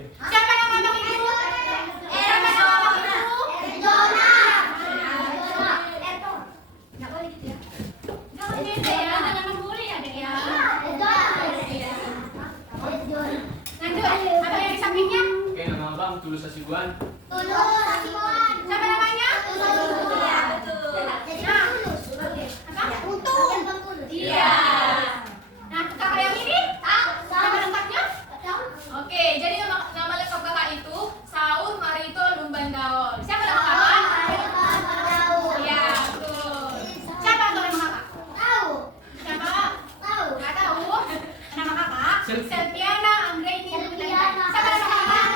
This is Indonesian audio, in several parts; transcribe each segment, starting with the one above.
Siapa nama abang ibu? Siapa nama abang ibu? Jona. Nggak boleh gitu ya. Nggak boleh gitu ya, jangan membuli ya dek ya. Lanjut, apa yang di sampingnya? Oke, nama abang Tulus Hasibuan. Tulus Hasibuan. Siapa namanya? Tulus. Iya, betul. Nah, apa? Tulus. Iya. Nah, kakak yang ini? Nama lengkapnya? Oke, jadi nama lengkap kakak itu Saur Marito Lumbandaol. Siapa nama kakak? Iya, betul. Siapa tahu nama kakak? Tahu. Siapa? Tahu. Nggak tahu. Nama kakak? Selvi. Selviana Anggreni. Selviana. Siapa nama kakak?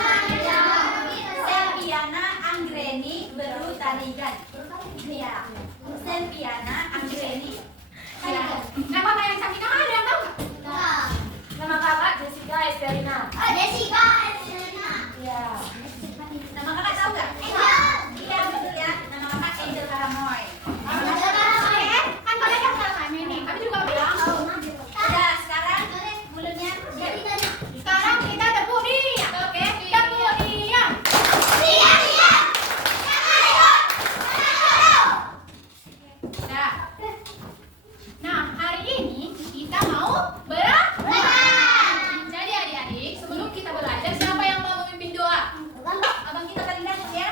Selviana Anggreni Berutanigan. Iya. Selviana Anggreni. Iya. Nama kakak yang samping kakak ada yang tahu nggak? Tahu. Nama kakak Jessica Esperina. Jessica. Elena. Iya. Nama kakak tahu nggak? Angel. Iya betul ya. Nama kakak Angel Karamoy. Kan kalian yang tahu kami nih. Kami juga bilang. Ya sekarang mulutnya Jadi tanya. Sekarang kita dapur dia. Oke, dapur dia. Nah, nah hari ini kita mau Jadi adik-adik, sebelum kita belajar, siapa yang mau memimpin doa? abang kita paling dalam ya.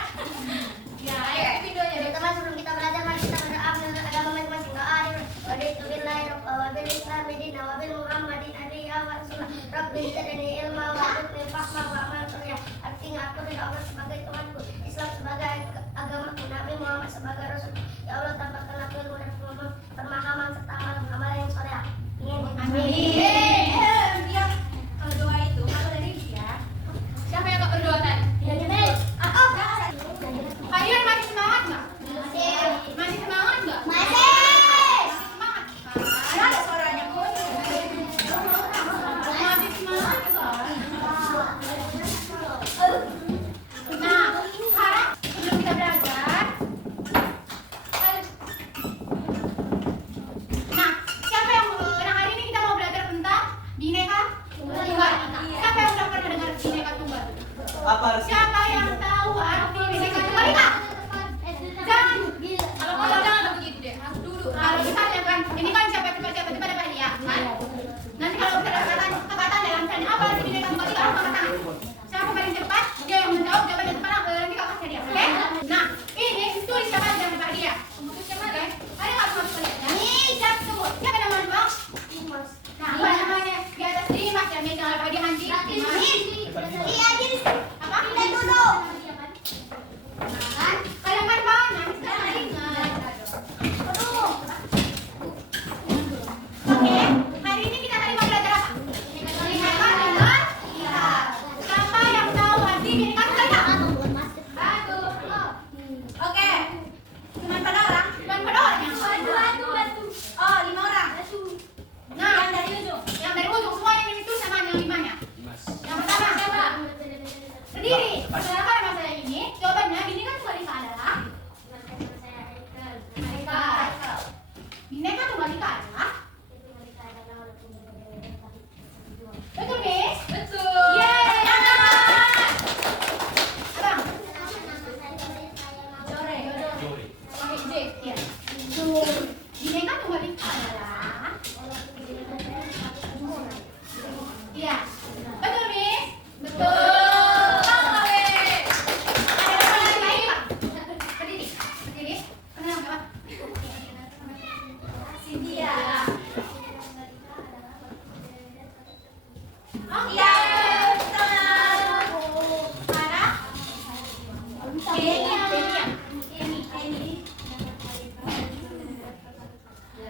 Ya, ayo pimpin doanya. Dek. Teman sebelum kita belajar mari kita berdoa menurut agama masing-masing. Waditu billahi wabil islam dina wabil muhammadin alaihi wa sallam. Rabbi zidni ilma wa zidni fahma wa amal soleh. Artinya aku ridha Allah sebagai Tuhanku, Islam sebagai agamaku, Nabi Muhammad sebagai Rasul. Ya Allah tambahkanlah ilmu dan pemahaman serta amalan yang soleh. Amin. Dia kalau doa itu kalau dari dia. Siapa yang gak berdoa tadi? Kalian masih semangat nggak? Masih semangat nggak? Semangat. Ada suaranya pun. Masih semangat nggak? Nah, sekarang sebelum kita belajar, nah siapa yang hari ini kita mau belajar tentang Bhinneka Tunggal Ika. Siapa yang udah pernah dengar Bhinneka Tunggal? Apa Siapa yang tahu arti Bhinneka Tunggal Ika? Jangan, kalau jangan begitu deh, harus dulu. Kalau misalnya kan, ini kan siapa pada lihat kan? Nanti kalau kita kata dalam tanya apa arti Bhinneka Tunggal Ika, angkat tangan. Siapa paling cepat? Dia yang menjawab jawabannya cepat, nanti kakak kasih dia, oke? Nah, ini tulis siapa aja yang dia. Untuk siapa deh? Ada nggak semua lihatnya? Siapa sebut? Siapa namanya bang? Nah, apa namanya? Di atas Dimas ya, nih jangan lupa dia Andi. Apa? Kalian kan banyak, sekarang ingat. Oke, hari ini kita tadi mau belajar apa? Bhinneka Tunggal Ika. Siapa yang tahu arti Bhinneka Tunggal Ika? Bagus. Oke. Cuma pada orang. Bukan pada orang yang Oh 5 orang. Nah, Yang dari ujung. yang dari ujung semua yang itu sama yang limanya. Dimas. Yang pertama siapa? Berdiri. Perkenalkan nama saya ini. Jawabannya Bhinneka Tunggal Ika adalah Bhinneka Tunggal Ika adalah betul, Miss? Betul. Yeay! Abang, Jore. Jory. pakai J, ya. Bhinneka Tunggal Ika adalah iya. Betul, Miss? Betul. Boleh. Ada nama lain lagi, Bang? Berdiri. Berdiri. Kenal nggak, Bang? Cynthia. Oke. Iya. Betul. Sarah. Kenia. Kenny.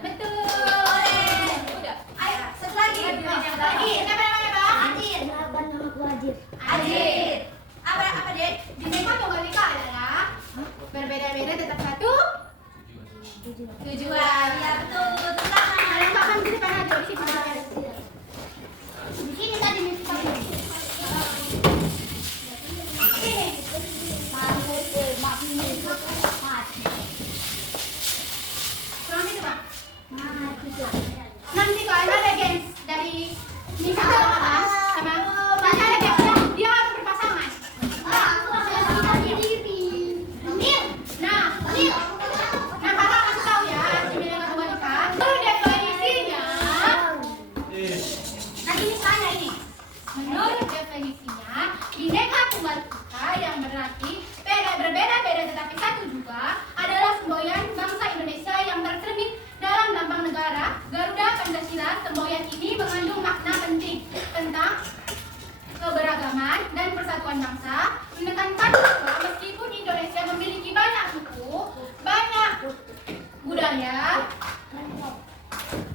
Betul. Udah. Ayo, satu lagi. Lagi, siapa namanya, Bang? Ajit. Apa deh? Bhinneka Tunggal Ika adalah berbeda-beda tetap satu tujuan. Tujuan. Ya betul. Tentang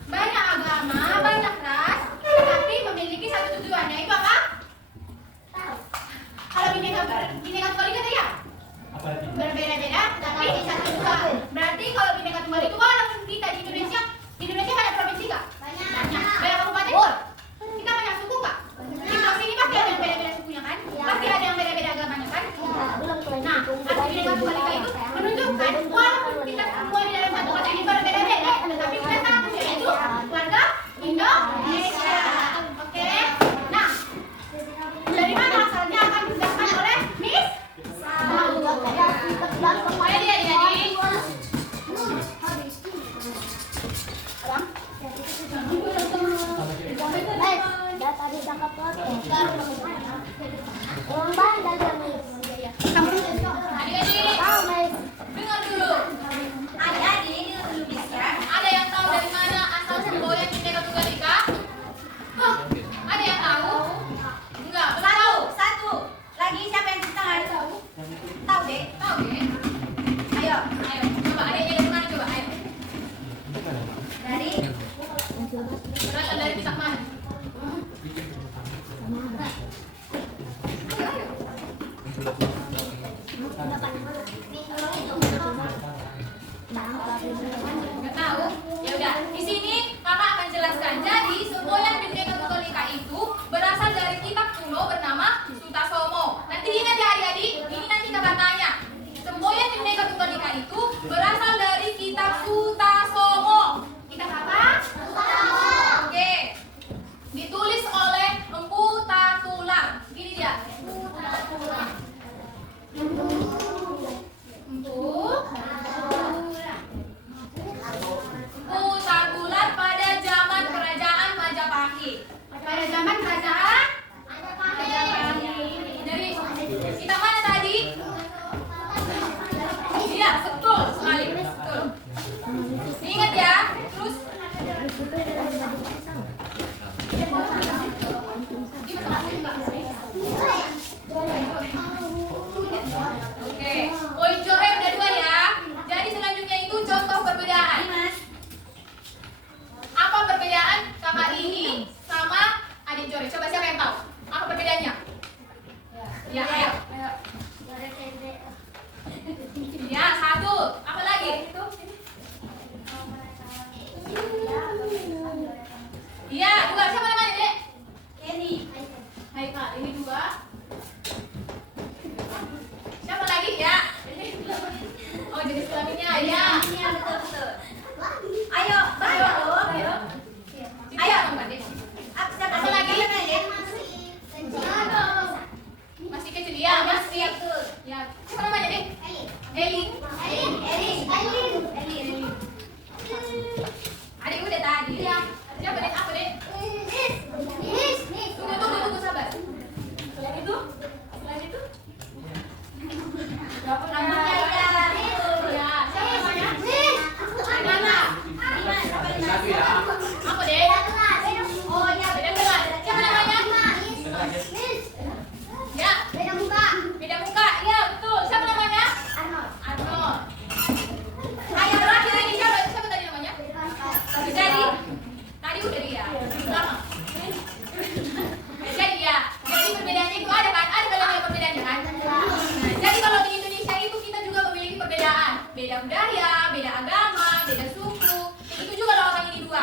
banyak agama, banyak ras, tetapi memiliki satu tujuan, yaitu apa? Kalau Bhinneka Tunggal Ika tadi ya? Apa lagi? Berbeda-beda, tapi satu tujuan. Berarti kalau Bhinneka Tunggal Ika, walaupun kita di Indonesia banyak provinsi nggak? Banyak kabupaten nggak? Kita banyak suku nggak? Di provinsi ini pasti ada yang beda-beda sukunya kan? Pasti ada yang beda-beda agamanya kan? Nah, arti Bhinneka Tunggal Ika itu menunjukkan walaupun kita semua di dalam satu kota ini berbeda-beda, tetapi kita satu, yaitu keluarga Indonesia. Oke? Nah, dari mana asalnya akan dijelaskan oleh Miss? Adik-adik. Adik-adik, dengar dulu. Adik-adik dengar dulu bisa. Ada yang tahu dari mana asal semboyan Bhinneka Tunggal Ika? Hah, ada yang tahu? Enggak, belum tahu. Satu. Lagi siapa yang cuci tangan? Tahu deh. Tahu deh. Ayo. Ayo, coba adiknya dari mana coba? Ayo. Dari Berasal dari pihak mana? Nggak tahu? Ya udah, di sini kakak akan jelaskan. Jadi semboyan Bhinneka Tunggal Ika itu berasal dari kitab kuno bernama Sutasoma. Nanti ingat ya adik-adik, ini nanti kakak tanya. Semboyan Bhinneka Tunggal Ika itu berasal dari kitab Sutasoma. Kitab apa? Oke. Ditulis oleh Empu Tatular. Gini dia. Empu Tatular pada zaman kerajaan Majapahit. Pada zaman kerajaan Majapahit. Dari kita mana tadi? Iya, betul sekali. Betul. Ingat ya. Terus oke, poin Johe udah 2 ya. Jadi selanjutnya itu contoh perbedaan. Apa perbedaan kakak ini sama adik Johe? Coba siapa yang tahu? Apa perbedaannya? Ya, ayo. Ya, 1. Apa lagi? Iya, 2. Siapa namanya, Dek? Kenny. Hai Kak, ini 2. Siapa lagi ya? Oh, jenis kelaminnya ya. Iya, betul. Ayo, ayo. Ayo. Ayo, Dek. Apa lagi? Masih kecil ya, masih. Ya. Siapa namanya, Dek? Eli. Adik udah tadi. Siapa, Dek? Apa, Dek? Tunggu, sabar. Selain itu? Rambutnya ya. Siapa namanya? Mana? Satu ya. Apa, Dek? Oh, ya. Beda kelas. Siapa namanya? Ya. Beda muka. Beda muka. Ya, betul. Siapa namanya? Arnold. Ayo terakhir ini siapa tadi namanya? Tadi udah dia. Lama. Jadi ya. Jadi perbedaannya itu ada kan? Ada banyak perbedaannya kan? Nah, jadi kalau di Indonesia itu kita juga memiliki perbedaan. Beda budaya, beda agama, beda suku. Itu juga loh orang ini 2.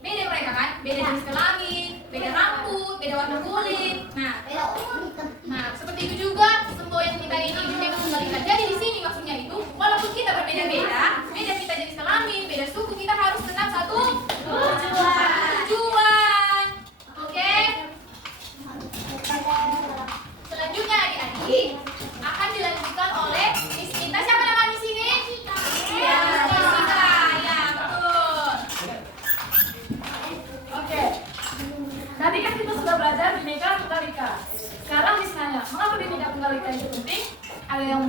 Beda mereka kan? Beda jenis kelamin, beda rambut, beda warna kulit. Nah, seperti itu juga semboyan kita ini Bhinneka Tunggal Ika. Jadi di sini maksudnya itu, walaupun kita berbeda-beda, beda kita jenis kelamin, beda suku, kita harus tetap satu tujuan. Oke? Selanjutnya adik-adik akan dilanjutkan oleh Miss Ita. Siapa nama Miss ini? Ya, Miss Ita. Ya, betul. Oke. Tadi kan kita sudah belajar Bhinneka Tunggal Ika. Sekarang Miss nanya, mengapa Bhinneka Tunggal Ika itu penting? Ada yang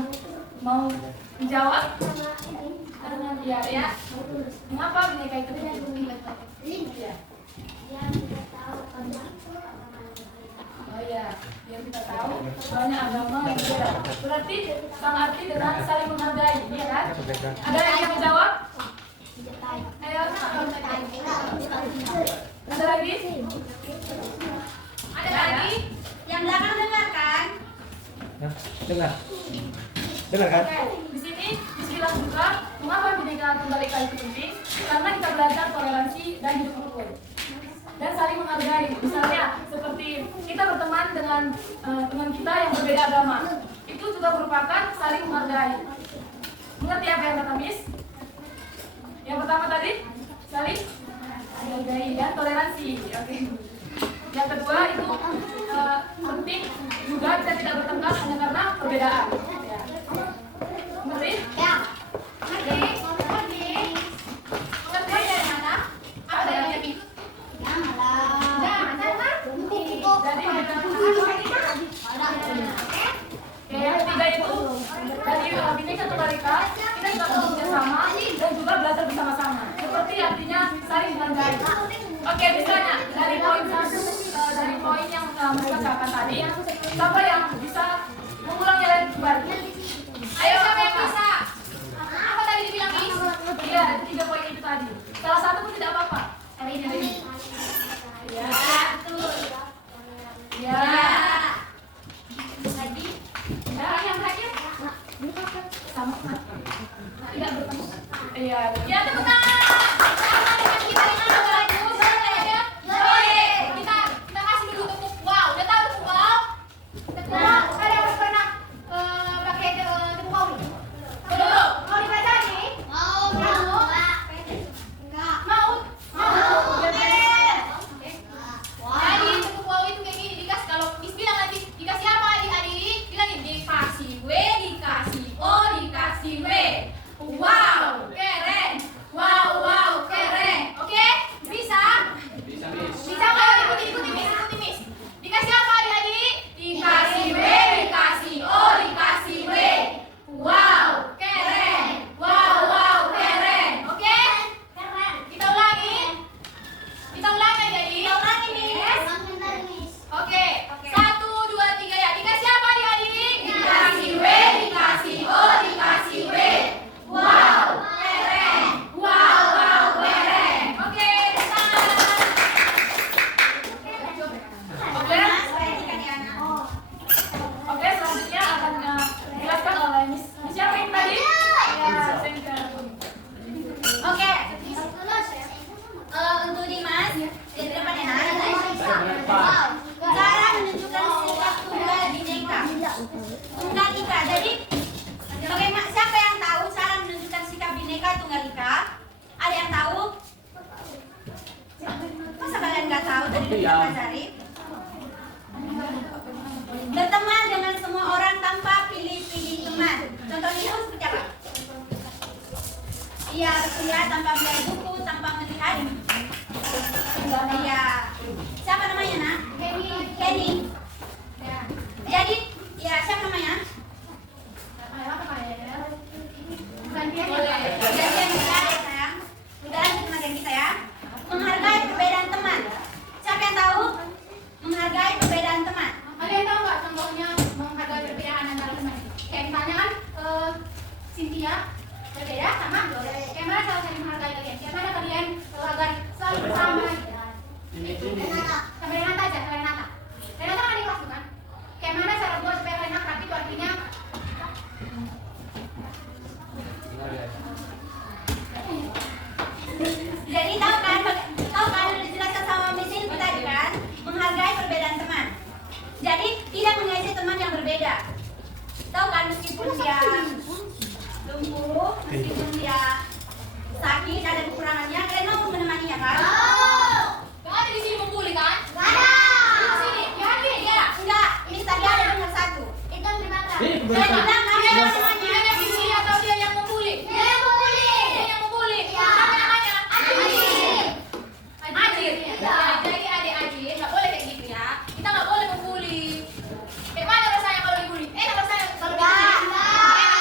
mau menjawab? Ya. Mengapa Bhinneka itu penting? Ya. Oh ya, biar kita tahu banyak agama yang berbeda. Berarti sama arti dengan saling menghargai, ya kan? Ada yang mau menjawab? Ayo, Benar kan? Oke, di sini dibilang juga mengapa Bhinneka Tunggal Ika itu penting? Karena kita belajar toleransi dan hidup rukun dan saling menghargai. Misalnya seperti kita berteman dengan teman kita yang berbeda agama, itu juga merupakan saling menghargai. Mengerti apa yang kata Miss? Yang pertama tadi saling menghargai dan toleransi. Oke. Yang kedua itu penting juga kita tidak bertengkar hanya karena perbedaan. Ya. Mengerti? Ya. Mengerti? Mengerti? Mengerti dari mana? Apa dari mana? Jangan lah. Jangan, jangan. Jadi yang ketiga itu dari Bhinneka Tunggal Ika kita juga bekerja sama dan juga belajar bersama-sama. Seperti artinya saling menghargai. Oke, misalnya dari poin satu, dari poin yang mereka katakan tadi, siapa yang bisa mengulangnya lagi kembali? Ayo siapa yang bisa? Apa tadi dibilang Miss? Iya, itu 3 poin itu tadi. Salah satu pun tidak apa-apa. Hari ini. Ya, Betul. ya. Lagi. Ya, yang terakhir sama. Tidak bertemu. Iya. Ya, tepuk tangan. Sama dengan kita di mana bagus. Kita kasih dulu tepuk wow. Udah tahu tepuk wow? Tepuk wow. Ada yang pernah pakai tepuk wow nih? Belum. Mau dipelajari? Mau. Enggak. Mau? Mau. Jadi tepuk wow itu kayak gini dikasih kalau bilang nanti dikasih apa adik-adik? Bilangin dikasih W, dikasih O, dikasih W. Wow, keren. Wow, wow, keren. Oke? Bisa? Bisa, Miss. Bisa nggak? Ikuti Miss. Dikasih apa adik-adik? Dikasih W, dikasih O, dikasih W. Wow, keren. Wow, wow, keren. Oke? Keren. Kita ulangi. Kita ulangi adik-adik. Kita ulangi, Yes. Miss. Oke. 1, 2, 3 ya. Dikasih apa adik-adik? Dikasih W, dikasih O, dikasih W. Wow, keren. Wow, wow, keren. Oke, tangan. Oke. Oke, selanjutnya akan dijelaskan oleh Miss. Siapa yang tadi? Ya, Senka. Oke. Untuk Dimas, di depan ya. Cara menunjukkan sikap tunggal Bhinneka Tunggal Ika. Jadi, bagaimana? Siapa yang tahu cara menunjukkan sikap Bhinneka Tunggal Ika? Ada yang tahu? Masa kalian nggak tahu tadi kita pelajari? Berteman dengan semua orang tanpa pilih-pilih teman. Contohnya itu seperti apa? Iya, berkuliah tanpa belajar buku, tanpa melihat. Iya. Siapa namanya, Nak? Kenny. Jadi, ya siapa namanya? Gantian kita ya, sayang. Udah lanjut kemarin kita ya. Menghargai perbedaan teman. Siapa yang tahu? Menghargai perbedaan teman. Ada yang tahu nggak contohnya menghargai perbedaan antara teman? Kayak misalnya kan Cynthia berbeda sama Dora. Kayak mana cara saling menghargai kalian? Kayak mana kalian agar selalu bersama? Sama Renata aja, Renata. Renata kan di kelas bukan? Kayak mana cara buat supaya kalian akrab itu artinya? Jadi tahu kan udah dijelaskan sama Miss ini tadi kan, menghargai perbedaan teman. Jadi tidak mengejek teman yang berbeda. Tahu kan meskipun dia lumpuh, meskipun dia sakit ada kekurangannya, kalian mau menemaninya kan? Gak ada di sini membuli kan? Ada. Di sini, yakin ya? Enggak, ini tadi ada nomor 1. Itu di mana? Ini Saya bilang namanya Dia semuanya. yang membuli atau dia yang membuli? Dia yang membuli. Dia yang membuli. Ya. Siapa namanya? Ajir. Ajir. Ya, jadi adik-adik nggak boleh kayak gitu ya. Kita nggak boleh membuli. Kayak mana rasanya kalau dibully? Kalau saya kalau dibully? Enggak.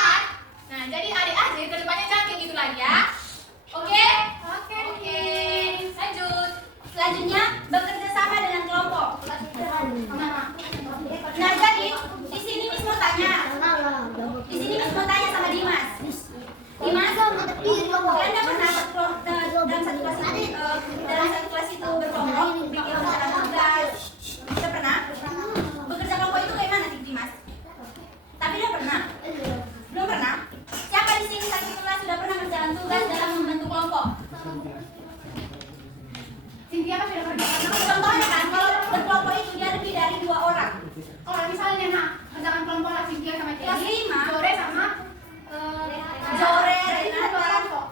Cynthia kan sudah kerjakan. Contohnya kan, kalau berkelompok itu dia lebih dari 2 orang. Kalau misalnya nak kerjakan kelompok lah Cynthia sama Kelas Celi, 5. Jore sama Jore, berarti Rena, cuma 2 kelompok.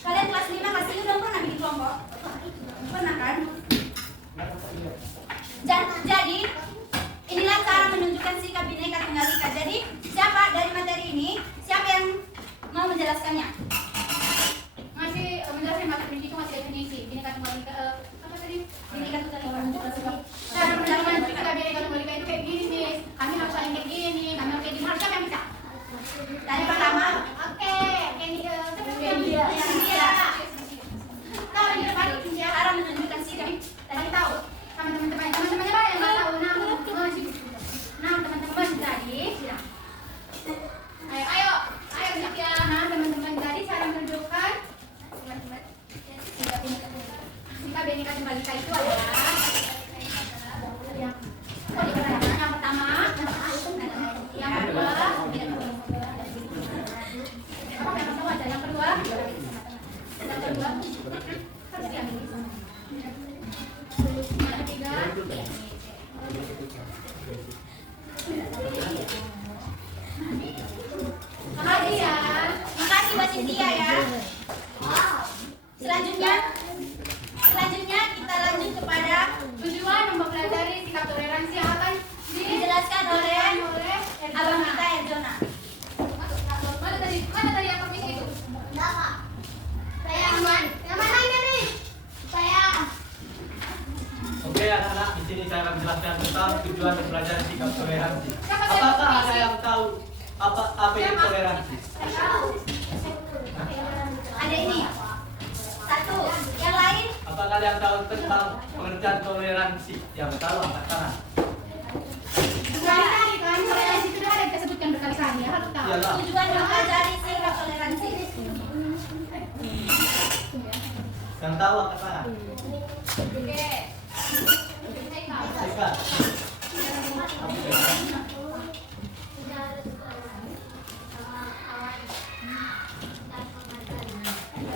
Kalian kelas 5 kelas 3 udah pernah bikin kelompok? Pernah kan? Jadi inilah cara menunjukkan sikap Bhinneka Tunggal Ika. Jadi siapa dari materi ini? Siapa yang mau menjelaskannya? Masih menjelaskan masih prinsip itu masih definisi. Bhinneka Tunggal Ika apa tadi? Bhinneka Tunggal Ika. Cara menjelaskan sikap Bhinneka Tunggal Ika itu kayak gini nih. Kami harus saling kayak gini, kami harus kayak gini. Siapa yang bisa? Dari pertama, Oke, Kenny Iya. Tahu di depan Cynthia. cara menunjukkan sikap. Tadi tahu sama teman-temannya lah yang nggak tahu. Nah teman-teman tadi silakan. Ayo Cynthia. Nah teman-teman tadi cara menunjukkan sikap Bhinneka Tunggal Ika itu adalah yang pertama, yang kedua, yang kedua harus diambil. Yang ketiga, makasih ya. Makasih buat Cynthia ya. Selanjutnya kita lanjut kepada Tujuan mempelajari sikap toleransi yang akan dijelaskan oleh abang kita Erjona. Mana tadi yang permisi itu? Saya aman. Yang mana ini nih? Saya. Oke anak-anak, di sini saya akan menjelaskan tentang tujuan mempelajari sikap toleransi. Apakah ada yang tahu apa itu toleransi? Ada ini. Satu. Yang lain? Apakah ada yang tahu tentang pengertian toleransi? Yang tahu angkat tangan. Berkali-kali kan, toleransi itu sudah ada kita sebutkan berkali-kali ya, harus tahu. Iyalah. Tujuan mempelajari sikap toleransi. Yang tahu angkat tangan. Oke. Sikat.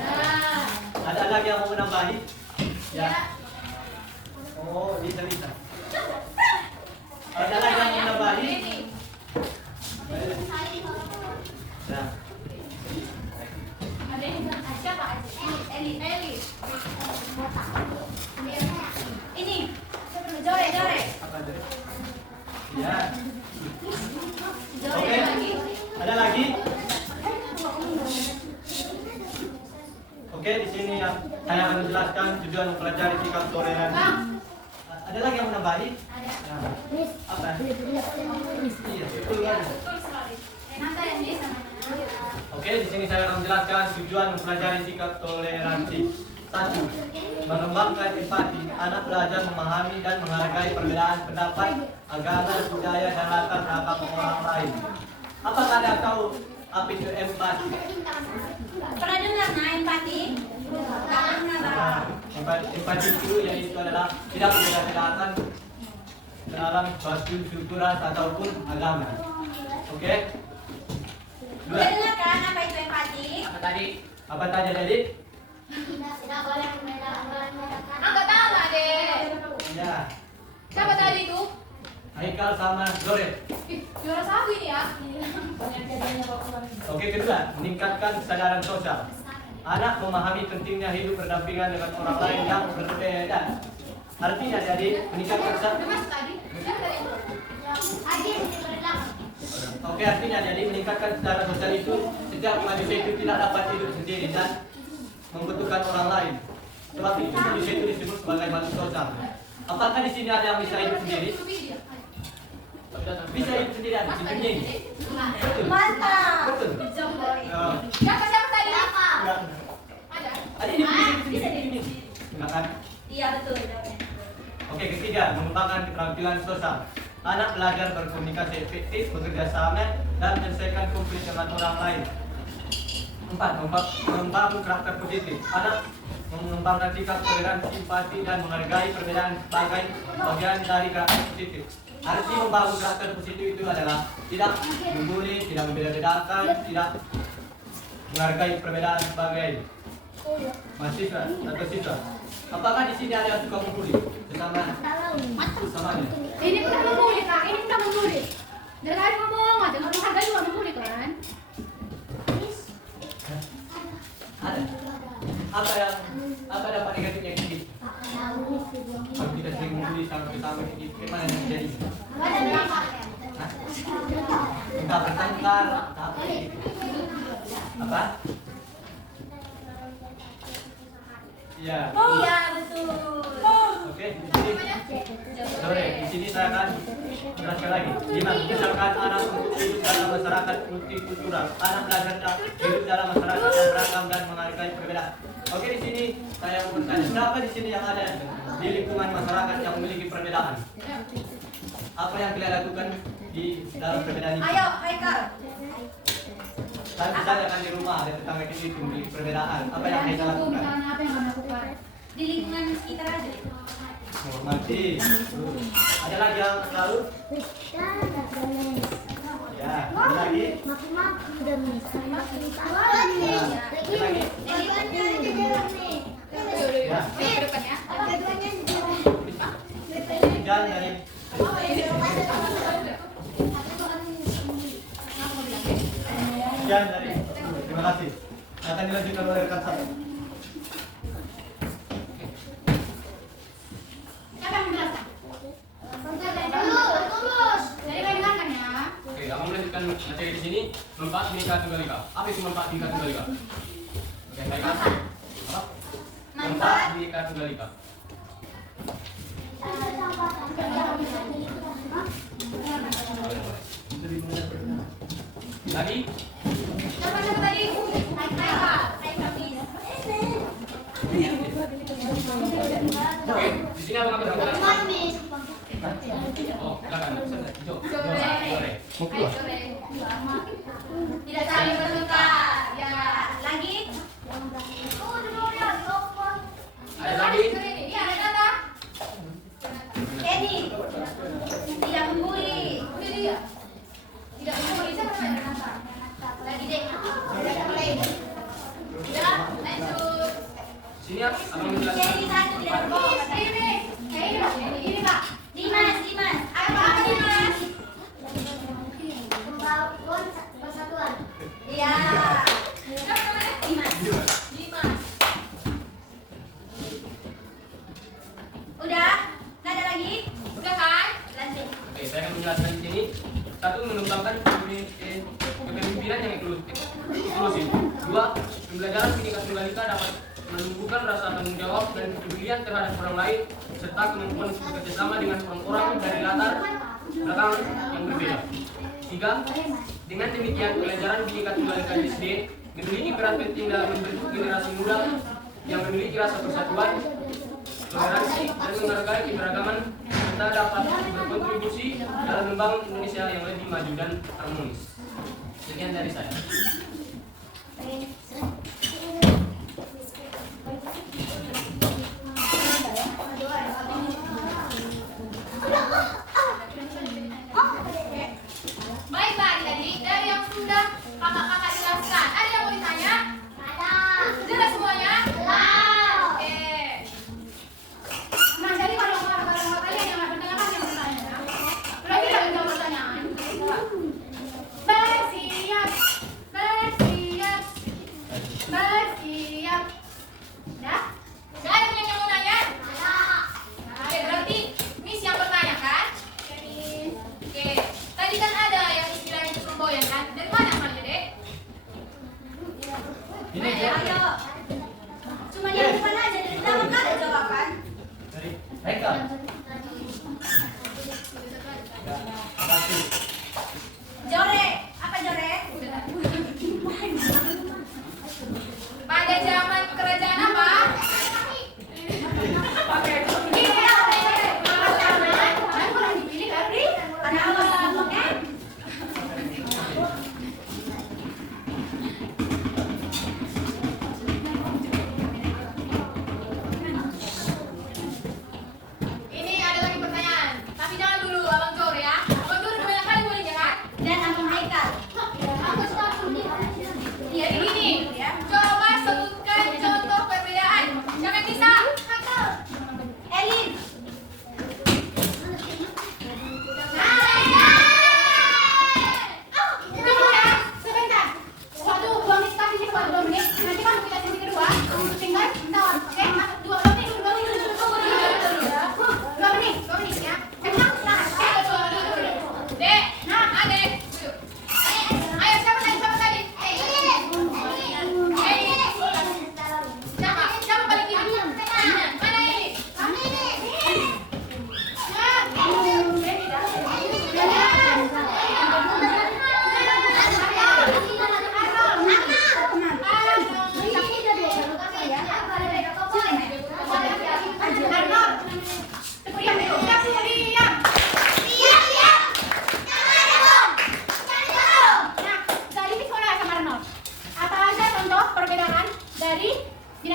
Nah, Ada lagi yang mau menambahi? Ya. Oh, bisa. Ada lagi yang mau menambahi? Nah. ada yang siapa? Eli. Ini. Jore. Apa itu? Ya. Jore Oke. lagi. Ada lagi? Oke, di sini ya, saya akan menjelaskan tujuan mempelajari sikap toleransi. Ada lagi yang menambahi? Nah, apa? Iya, betul kan? Renata yang bisa. Oke, di sini saya akan menjelaskan tujuan mempelajari sikap toleransi. 1. Mengembangkan empati. Anak belajar memahami dan menghargai perbedaan pendapat, agama, budaya, dan latar belakang orang lain. Apakah ada yang tahu apa itu empati? Pernah dengar empati? Nggak pernah, Bang. Empati itu yaitu adalah tidak membeda-bedakan dalam suatu suku ras ataupun agama. Oke? Udah dengar kan apa itu empati? Apa tadi tadi? Tidak boleh membedakan. Angkat tangan deh. Ya, Siapa tadi itu? Haikal sama Zore. Juara sabu ini ya. Oke, kedua, meningkatkan kesadaran sosial. Anak memahami pentingnya hidup berdampingan dengan orang lain yang berbeda. Artinya jadi meningkatkan Udah masuk tadi. Siapa tadi itu? Adil di belakang. Oke, artinya jadi meningkatkan kesadaran sosial itu setiap manusia itu tidak dapat hidup sendiri dan membutuhkan orang lain. Sebab itu manusia itu disebut sebagai makhluk sosial. Apakah di sini ada yang bisa hidup sendiri? Bisa hidup sendiri ada di dunia ini. Betul. Mantap. Betul. Ya. Siapa tadi? Enggak. Ada. Ada hidup sendiri. Enggak kan? Iya betul. Oke, ketiga, mengembangkan keterampilan sosial. Anak belajar berkomunikasi efektif, bekerja sama, dan menyelesaikan konflik dengan orang lain. 4. Membangun karakter positif. Anak mengembangkan sikap toleransi, empati, dan menghargai perbedaan sebagai bagian dari karakter positif. Arti membangun karakter positif itu adalah tidak membuli, tidak membeda-bedakan, tidak menghargai perbedaan sebagai Mahasiswa atau siswa. Apakah di sini ada yang suka membuli sesama sesamanya? Ini bukan membuli kak, ini bukan membuli. Dari tadi ngomong aja, nggak menghargai juga membuli kan? Ada. Apa dampak negatifnya ini? Kalau kita sering membuli sama ini, gimana yang terjadi? Kita bertengkar, apa? Iya. Iya, betul. Oke, di sini. Sorry, di sini saya akan jelaskan lagi. 5. Misalkan anak untuk hidup dalam masyarakat multikultural. Anak belajar hidup dalam masyarakat yang beragam dan menghargai perbedaan. Oke, di sini saya mau bertanya, siapa di sini yang ada di lingkungan masyarakat yang memiliki perbedaan? Apa yang kalian lakukan di dalam perbedaan ini? Ayo, Haikal. Saya misalnya kan di rumah ada tetangga kita itu memiliki perbedaan. Apa yang kita lakukan? Misalnya apa yang kamu lakukan? Di lingkungan sekitar aja. Hormati. Ada lagi yang lalu? Ya, ada lagi? Ya. Ke depan ya. Jangan dari Jangan dari. Terima kasih. Akan dilanjutkan oleh rekan saya. Siapa yang menjelaskan? Jadi kalian dengarkan ya. Oke, kamu melanjutkan materi di sini. Manfaat Bhinneka Tunggal Ika. Apa itu manfaat Bhinneka Tunggal Ika? Oke, baiklah. Apa? Manfaat Bhinneka Tunggal Ika. Lagi? Siapa tadi? Haikal, please. Oke, di sini apa yang akan kita Oh, silakan. Jo. Sore. Ayo sore. Tidak saling bertengkar. Ya, lagi. Ada lagi? Ini ada kata. Kenny. Tidak membuli. Udah dia. Tidak membuli siapa yang ada kata? Lagi dek. Tidak boleh. Ya, lanjut. Sini abang menjelaskan. Kenny satu tidak berbohong. Ini Pak. Dimas. Ayo Pak, Dimas. Persatuan. Iya. Siapa namanya? Dimas. Dimas. Udah? Nggak ada lagi? Udah kan? Lanjut. Oke, saya akan menjelaskan di sini. Satu, mengembangkan kepemimpinan yang inklusif. Dua, pembelajaran Bhinneka Tunggal Ika dapat menumbuhkan rasa tanggung jawab dan kepedulian terhadap orang lain serta kemampuan bekerjasama dengan orang-orang dari latar belakang yang berbeda. Tiga, dengan demikian pelajaran Bhinneka Tunggal Ika di SD memiliki peran penting dalam membentuk generasi muda yang memiliki rasa persatuan, toleransi, dan menghargai keberagaman serta dapat berkontribusi dalam membangun Indonesia yang lebih maju dan harmonis. Sekian dari saya. Baik Pak, tadi dari yang sudah kakak-kakak jelaskan, ada yang mau ditanya? Jelas semuanya? Oke. Nah, jadi kalau kalian yang bertanya kan yang bertanya. Berarti kalian jawab pertanyaan. Bersiap. Dah? Gak ada yang mau nanya? Oke, berarti Miss yang bertanya kan? Oke, tadi kan ada yang istilahnya itu semboyan kan? Dari mana asalnya, Dek? Ini Ayo. Cuma yang depan aja, dari belakang nggak ada jawaban. dari Haikal. Ya, makasih. Jore, apa Jore? Pada zaman kerajaan apa?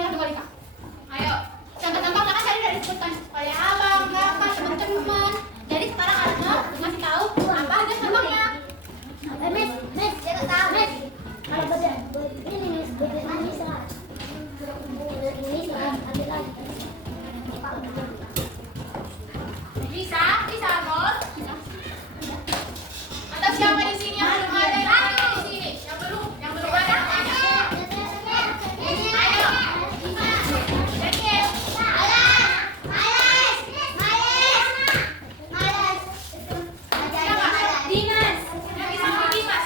Bhinneka Tunggal Ika. Ayo, contoh-contoh kan tadi udah disebutkan oleh abang, kakak, teman-teman. Jadi sekarang Arno ngasih tahu apa aja contohnya. Miss, jangan tahu, Miss. Kalau beda, ini Miss, beda lagi salah. Ini salah, ambil lagi. Bisa, Bos. Atau siapa di sini yang belum ada yang ada di sini? Yang belum ada? Ayo. Daniel. Siapa? Dimas. Yang bisa ngomong Dimas.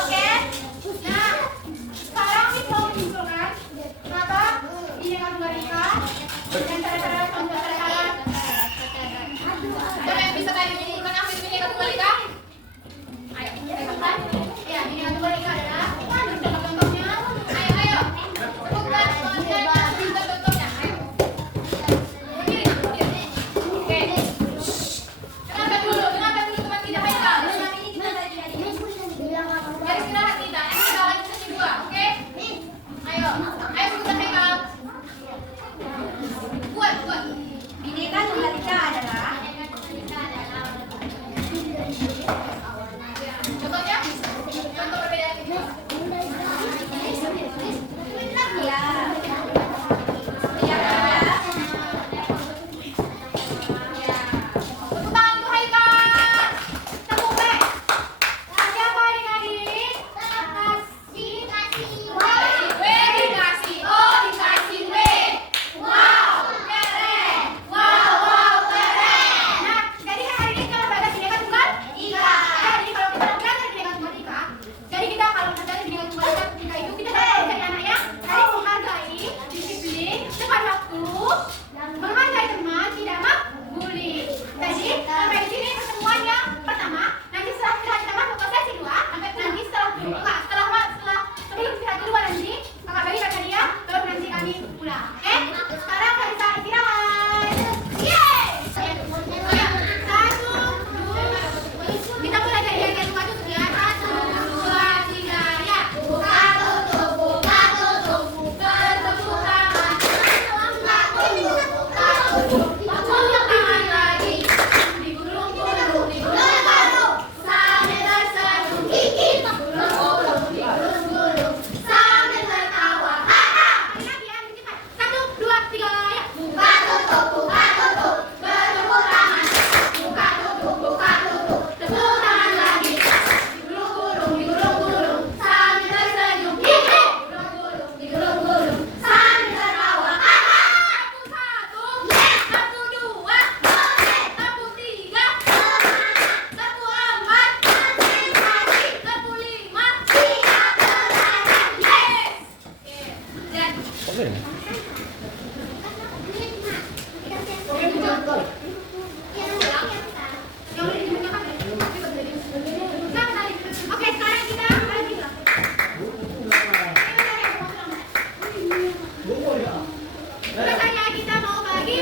Oke. Nah, sekarang kita mau menunjukkan kenapa Bhinneka Tunggal Ika dan cara-cara contoh-cara. Ada yang bisa tadi menunjukkan apa itu Bhinneka Tunggal Ika? Ayo, pegang. Ya, Bhinneka Tunggal Ika adalah contoh-contohnya. Ayo. Sebutkan contoh-contohnya. Ayo. Berdiri. Oke. Dengarkan dulu teman kita Haikal. Garis istirahat kita. Nanti kita lanjut sesi 2, oke? Ayo sebutkan Haikal. Buat. Bhinneka Tunggal Ika adalah Contohnya? Contoh perbedaan itu. ya. Ya. Tepuk tangan untuk Haikal. Tepuk P. Siapa adik-adik? Dikasih O, dikasih W. Wow, keren. Wow, keren. Nah, jadi kan hari ini kalau belajar Bhinneka Tunggal Ika. Jadi kalau kita belajar Bhinneka Tunggal Ika, jadi kita kalau belajar Bhinneka Tunggal Ika itu kita dapat dari anaknya, dari menghargai, disiplin, tepat waktu, menghargai teman, tidak membuli. Jadi sampai di sini pertemuan yang pertama. Nanti setelah kita masuk ke sesi 2, nanti sebelum istirahat kedua nanti kakak bagi kata dia, baru nanti kami pulang. Oke? Sekarang kita istirahat. Yeay! Satu, dua, kita mulai dari yang buka tutup ya. 1, 2, 3, ya. Buka tutup. Bertepuk tangan. Tepuk tangan lagi. Digulung-gulung. Sambil tersenyum. Digulung-gulung. Sambil tertawa. Lagi ya, cepat. 1, 2, 3, ya. Buka tutup. Bertepuk tangan. Buka tutup. Tepuk tangan lagi. Digulung-gulung. Sambil tersenyum. Digulung-gulung. Sambil tertawa. Tepuk 1. Tepuk 2. Tepuk 3. Tepuk 4. Tepuk 5. Yes. Dan oke, sekarang kita lagi. Biasanya kita mau bagi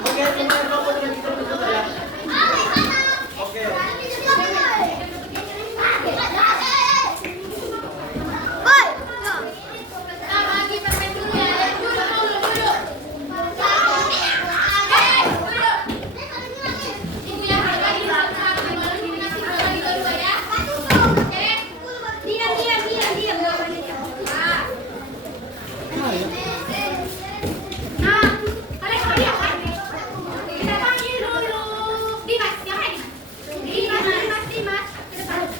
Oke, semuanya kelompok dengan kita betul ya. Oke. Kita bagi permen dulu ya. Duduk. Ibu yang berbagi sama gimana nasi bagi dua ya. Oke. Diam. Nggak boleh diam. Nah, kalian semua lihat kan? Kita panggil dulu Dimas, siapa Dimas? Dimas. Kita panggil.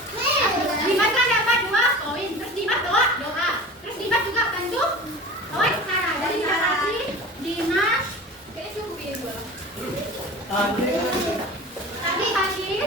Dimas kan dapat 2 poin, terus Dimas doa. Terus Dimas juga bantu bawa cara. Dari cara si Dimas, kayaknya cukup ya 2. Tapi panggil